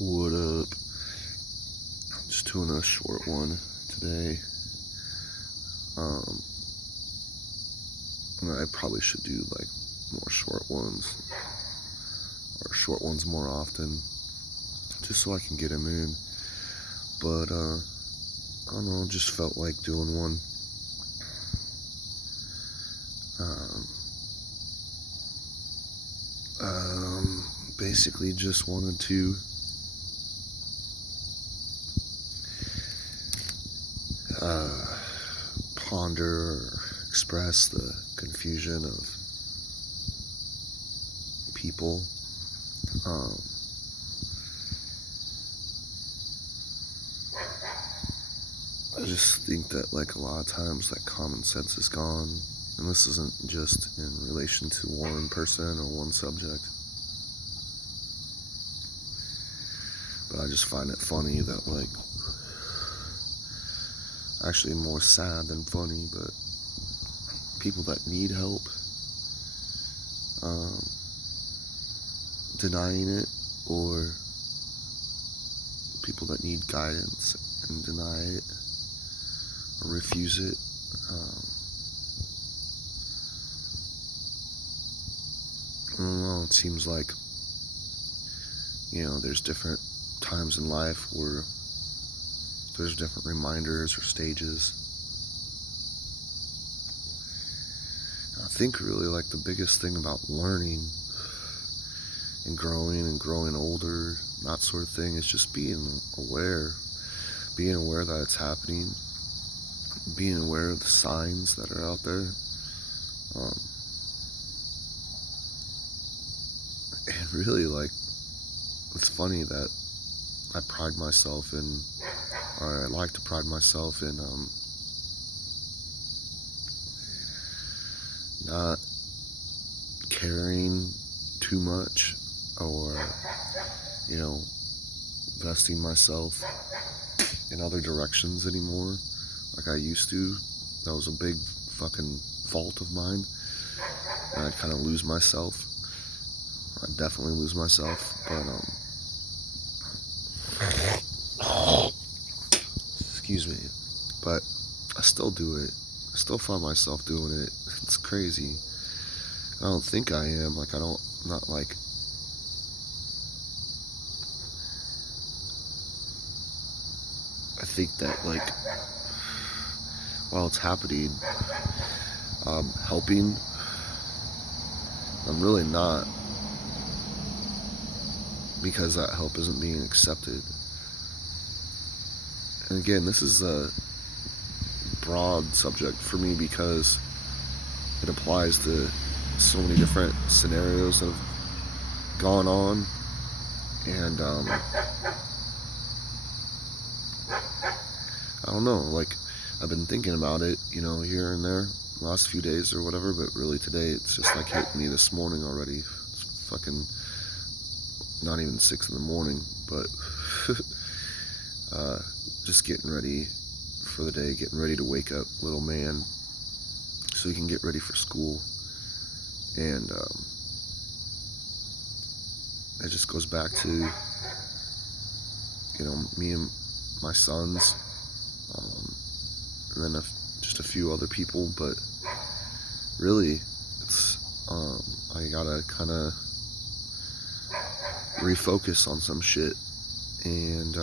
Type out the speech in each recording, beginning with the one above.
What up? Just doing a short one today. Um, and I probably should do like more short ones or short ones more often, just so I can get them in. But I don't know, just felt like doing one. Um, Basically just wanted to ponder or express the confusion of people. Um, I just think that like a lot of times that common sense is gone, and this isn't just in relation to one person or one subject, but I just find it funny that like, actually more sad than funny, but people that need help, um, denying it, or people that need guidance and deny it or refuse it. I don't know, it seems like, there's different times in life where there's different reminders or stages. I think really like the biggest thing about learning and growing older, that sort of thing, is just being aware that it's happening, being aware of the signs that are out there. And really, like, it's funny that I pride myself in, or I like to pride myself in, not caring too much, or, vesting myself in other directions anymore like I used to. That was a big fucking fault of mine, and I'd kind of lose myself. I'd definitely lose myself, but excuse me, but I still do it. I still find myself doing it. It's crazy. I don't think I am. Like, not like, I think that, like, while it's happening, helping, I'm really not, because that help isn't being accepted. And again, this is a broad subject for me because it applies to so many different scenarios that have gone on. And I don't know, like, I've been thinking about it, here and there the last few days or whatever, but really today it's just like hit me this morning already. It's fucking not even 6 in the morning, but just getting ready for the day, getting ready to wake up little man so he can get ready for school. And it just goes back to, me and my sons, and then just a few other people, but really, it's, I gotta kind of refocus on some shit, and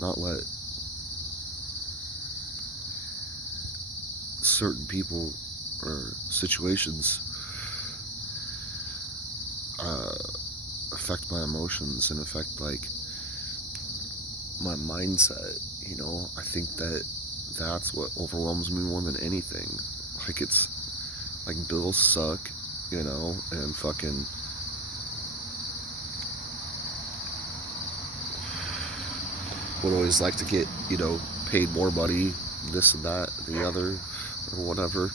not let certain people or situations affect my emotions and affect, like, my mindset. I think that that's what overwhelms me more than anything. Like, it's like, bills suck, and fucking would always like to get, paid more money, this and that, the other, or whatever.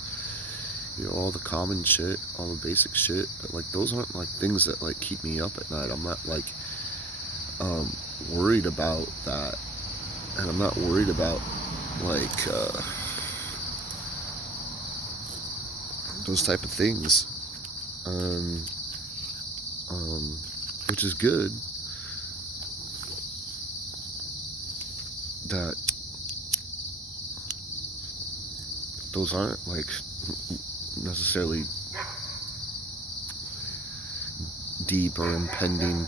All the common shit, all the basic shit. But, like, those aren't, like, things that, like, keep me up at night. I'm not, like, worried about that. And I'm not worried about, like, those type of things. Which is good. those aren't like necessarily deep or impending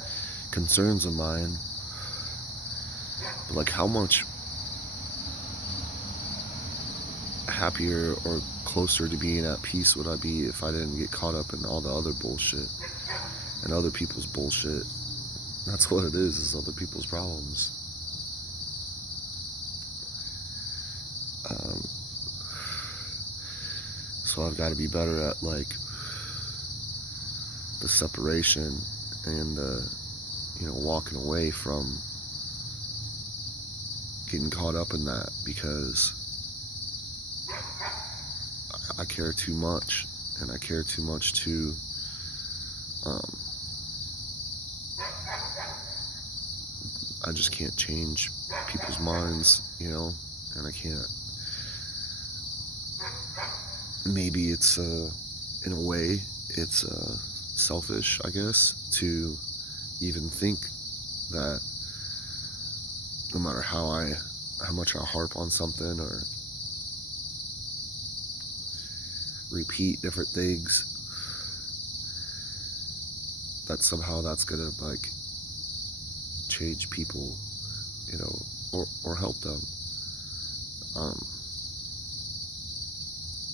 concerns of mine. But like, how much happier or closer to being at peace would I be if I didn't get caught up in all the other bullshit and other people's bullshit? That's what it is other people's problems. So I've got to be better at like the separation and walking away from getting caught up in that, because I care too much, and I care too much to I just can't change people's minds, and I can't. Maybe it's in a way it's selfish, I guess, to even think that no matter how much I harp on something or repeat different things, that somehow that's gonna like change people, or help them.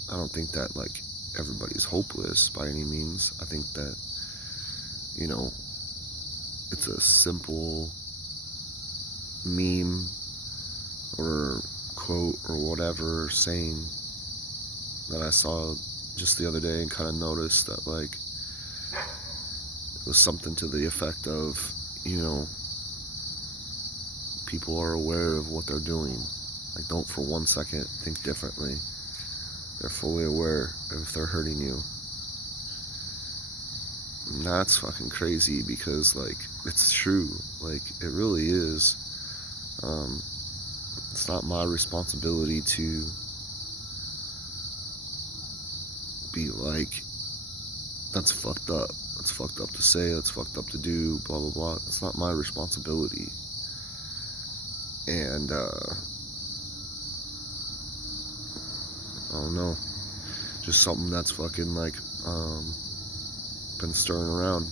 I don't think that like everybody's hopeless by any means. I think that it's a simple meme or quote or whatever saying that I saw just the other day and kind of noticed that like it was something to the effect of, people are aware of what they're doing. Like, don't for 1 second think differently. They're fully aware if they're hurting you. And that's fucking crazy, because like it's true. Like, it really is. It's not my responsibility to be like, that's fucked up. That's fucked up to say. That's fucked up to do. Blah blah blah. It's not my responsibility. And I don't know. Just something that's fucking like been stirring around.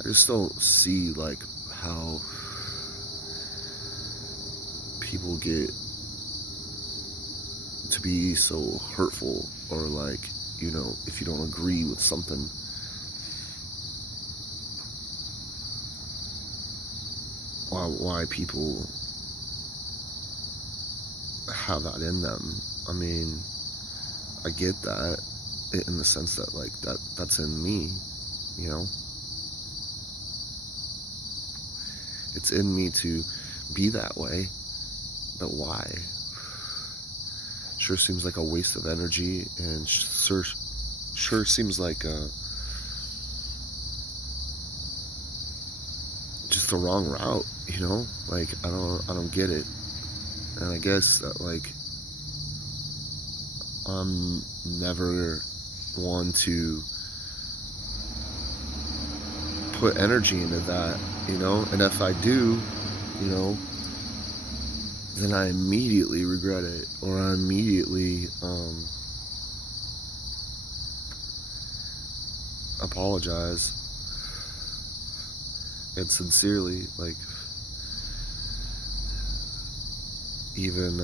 I just don't see like how people get to be so hurtful, or like, if you don't agree with something, why people have that in them. I mean, I get that in the sense that like that's in me, it's in me to be that way, but why? Sure seems like a waste of energy, and sure seems like just the wrong route, like I don't get it. And I guess that like I'm never one to put energy into that, and if I do, then I immediately regret it, or I immediately apologize, and sincerely, like, even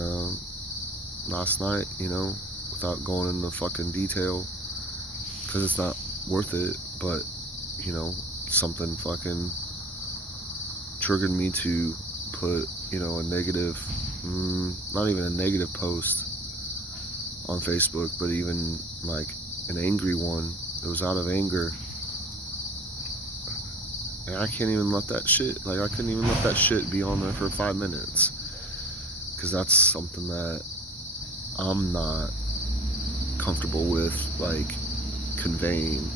last night, without going into fucking detail, because it's not worth it, but something fucking triggered me to put a negative, not even a negative post on Facebook, but even like an angry one. It was out of anger, and I can't even let that shit, like, I couldn't even let that shit be on there for 5 minutes, because that's something that I'm not comfortable with, like, conveying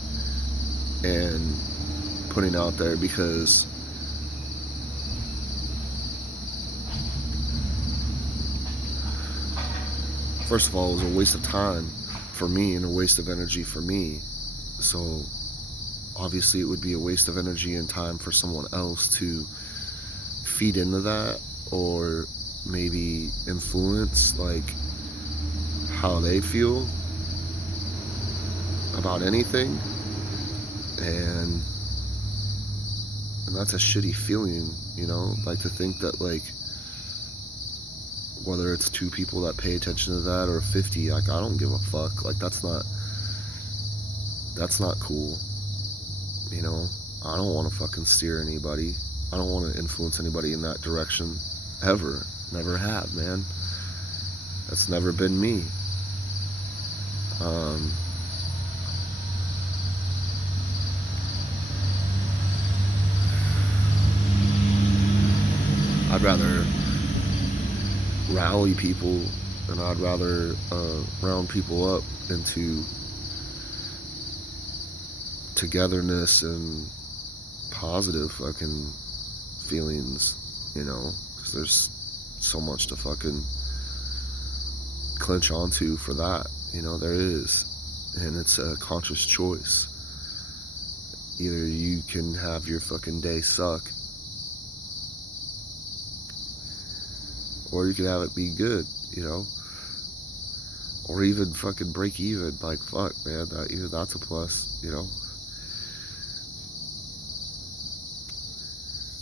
and putting out there, because first of all, it was a waste of time for me and a waste of energy for me. So obviously it would be a waste of energy and time for someone else to feed into that, or maybe influence like how they feel about anything, and that's a shitty feeling, you know, like to think that like whether it's 2 people that pay attention to that or 50, like I don't give a fuck. Like that's not cool, you know. I don't want to fucking steer anybody. I don't want to influence anybody in that direction ever. Never have, man. That's never been me. I'd rather rally people, and I'd rather round people up into togetherness and positive fucking feelings, you know, because there's so much to fucking clinch onto for that, you know, there is, and it's a conscious choice. Either you can have your fucking day suck, or you can have it be good, you know, or even fucking break even. Like fuck, man, that's a plus, you know.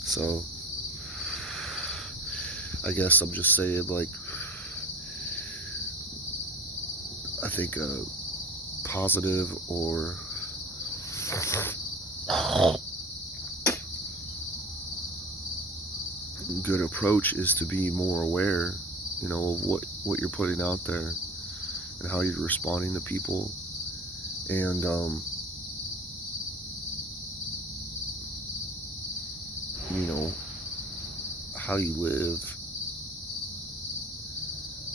So I guess I'm just saying, like, I think a positive or good approach is to be more aware, you know, of what you're putting out there and how you're responding to people, and you know, how you live.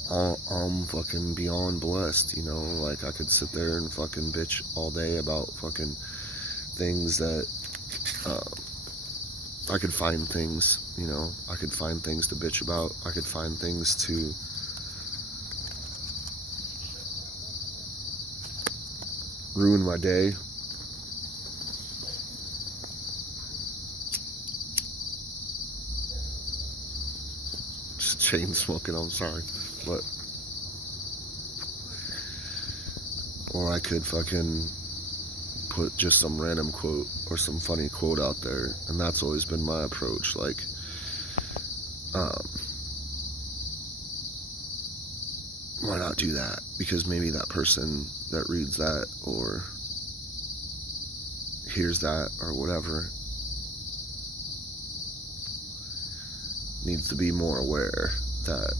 I'm fucking beyond blessed, you know, like I could sit there and fucking bitch all day about fucking things that I could find things, you know, I could find things to bitch about. I could find things to ruin my day. Just chain smoking, I'm sorry. But, or I could fucking put just some random quote or some funny quote out there, and that's always been my approach. Like, why not do that? Because maybe that person that reads that or hears that or whatever needs to be more aware that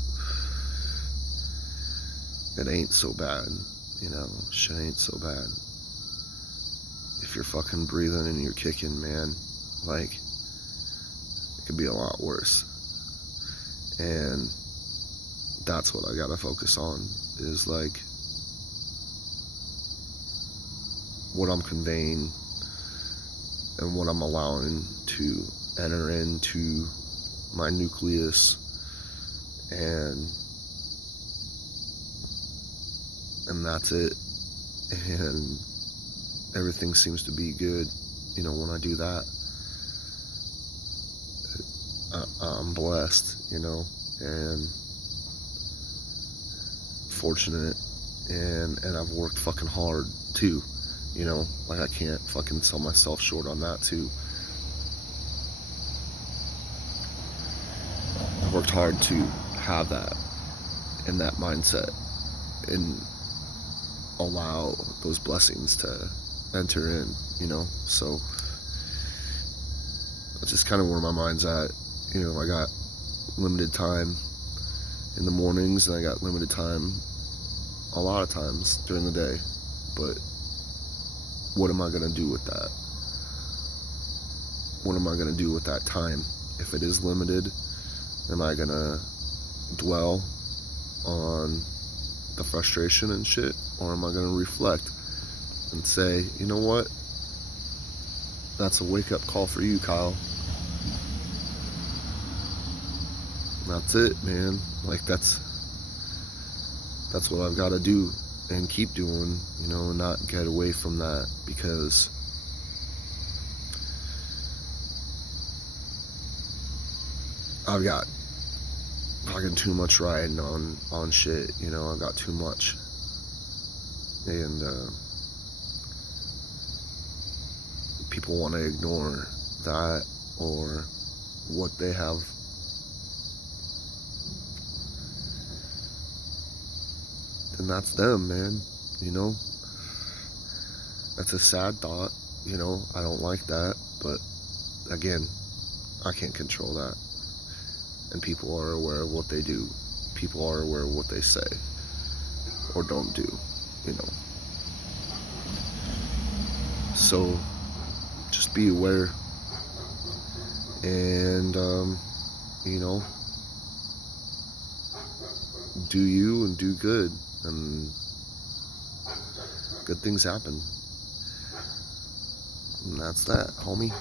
it ain't so bad, you know, shit ain't so bad. If you're fucking breathing and you're kicking, man, like, it could be a lot worse. And that's what I gotta focus on, is like what I'm conveying and what I'm allowing to enter into my nucleus, and that's it. And everything seems to be good, you know, when I do that. I'm blessed, you know, and fortunate, and I've worked fucking hard too, you know, like I can't fucking sell myself short on that too. I've worked hard to have that and that mindset and allow those blessings to enter in, you know. So that's just kind of where my mind's at. You know, I got limited time in the mornings, and I got limited time a lot of times during the day. But what am I going to do with that? What am I going to do with that time? If it is limited, am I going to dwell on the frustration and shit? Or am I going to reflect and say, you know what? That's a wake-up call for you, Kyle. That's it, man. Like, that's what I've got to do and keep doing, you know, and not get away from that, because I've got fucking too much riding on shit, you know. I got too much, and people want to ignore that or what they have. Then that's them, man, you know. That's a sad thought, you know. I don't like that, but again, I can't control that. And people are aware of what they do. People are aware of what they say or don't do, you know. So just be aware and, you know, do you and do good, and good things happen. And that's that, homie.